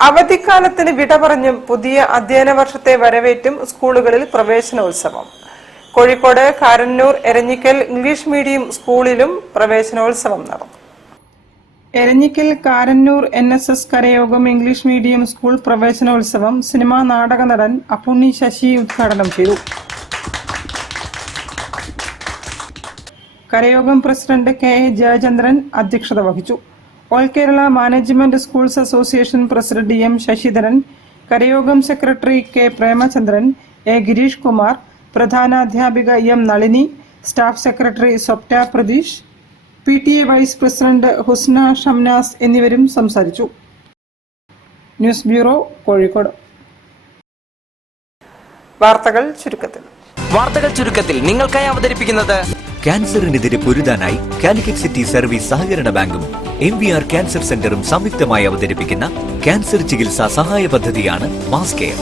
അവധിക്കാലത്തിന് വിട പറഞ്ഞും പുതിയ അധ്യയന വർഷത്തെ വരവേറ്റും സ്കൂളുകളിൽ പ്രവേശനോത്സവം. കോഴിക്കോട് കാരന്നൂർ എരഞ്ഞിക്കൽ ഇംഗ്ലീഷ് മീഡിയം സ്കൂളിലും പ്രവേശനോത്സവം നടന്നു. എരഞ്ഞിക്കൽ കാരന്നൂർ NSS കരയോഗം ഇംഗ്ലീഷ് മീഡിയം സ്കൂൾ പ്രവേശനോത്സവം സിനിമാ നാടക നടൻ അപ്പുണ്ണി ശശി ഉദ്ഘാടനം ചെയ്തു. കരയോഗം പ്രസിഡന്റ് KA ജയചന്ദ്രൻ അധ്യക്ഷത വഹിച്ചു. All Kerala management schools association president M Sasidharan, കരയോഗം secretary K Premachandran, A Girish Kumar, പ്രധാനാധ്യാപിക M Nalini, staff secretary Swapna Pratheesh, PTA vice president Husna Shamnas എന്നിവരും സംസാരിച്ചു. News bureau, Kozhikode. വാർത്തകൾ ചുരുക്കത്തിൽ നിങ്ങൾക്കായി അവതരിപ്പിക്കുന്നത് ക്യാൻസറിനെതിരെ പൊരുതാനായി കാലിക്കറ്റ് സിറ്റി സർവീസ് സഹകരണ ബാങ്കും MVR ക്യാൻസർ സെന്ററും സംയുക്തമായി അവതരിപ്പിക്കുന്ന ക്യാൻസർ ചികിത്സാ സഹായ പദ്ധതിയാണ് മാസ് കെയർ.